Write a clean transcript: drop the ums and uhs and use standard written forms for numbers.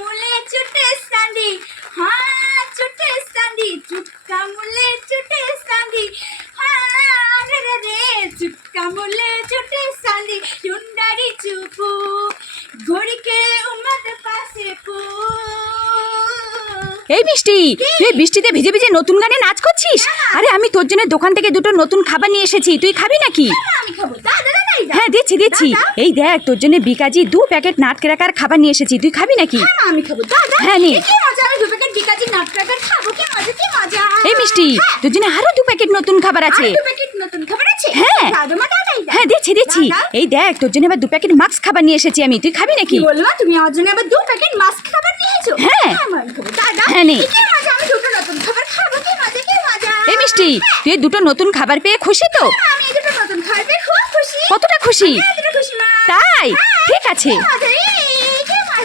মুলে চুটে সান্দি চুটে সান্দি চুটকা মুলে চুটে সান্দি রে রে রে চুটকা মুলে চুটে সান্দি চুন্ডারি চুপু ঘড়িকে উম্মত পাশে পু। এই মিষ্টি, তুই বৃষ্টিতে ভিজে ভিজে নতুন গানে নাচ করছিস? আরে আমি তোর জন্য দোকান থেকে দুটো নতুন খাবার নিয়ে এসেছি, তুই খাবি নাকি? আমি খাবো দাদা দাদা। হ্যাঁ দিচ্ছি। এই দেখ তোর জন্য বিকাজি 2 প্যাকেট নাট ক্র্যাকার খাবার নিয়ে এসেছি, তুই খাবি নাকি? আমি খাবো দাদা। হ্যাঁ নে। কি মজা, আমি 2 প্যাকেট বিকাজি নাট ক্র্যাকার খাবো, কি মজা কি মজা। এই মিষ্টি, তোর জন্য আরো 2 প্যাকেট নতুন খাবার আছে। 2 প্যাকেট নতুন খাবার আছে? হ্যাঁ দাদা মা দাদাই। হ্যাঁ দিচ্ছি। এই দেখ তোর জন্য আবার 2 প্যাকেট মাস্ক খাবার নিয়ে এসেছি আমি, তুই খাবি নাকি? কি বললা তুমি? আমার জন্য আবার 2 প্যাকেট মাস্ক খাবার নিয়েছো? হ্যাঁ। আমি খাবো দাদা। হ্যাঁ নে। কি মজা, আমি 2টো নতুন খাবার খাবো, কি মজা কি মজা। এই মিষ্টি, তুই এই 2টো নতুন খাবার পেয়ে খুশি তো? আমি এই 2টো নতুন খাবার পেয়ে খুব খুশি। কতটা খুশি? এতটা খুশি না। তাই ঠিক আছে। কি মজা, কি মজা।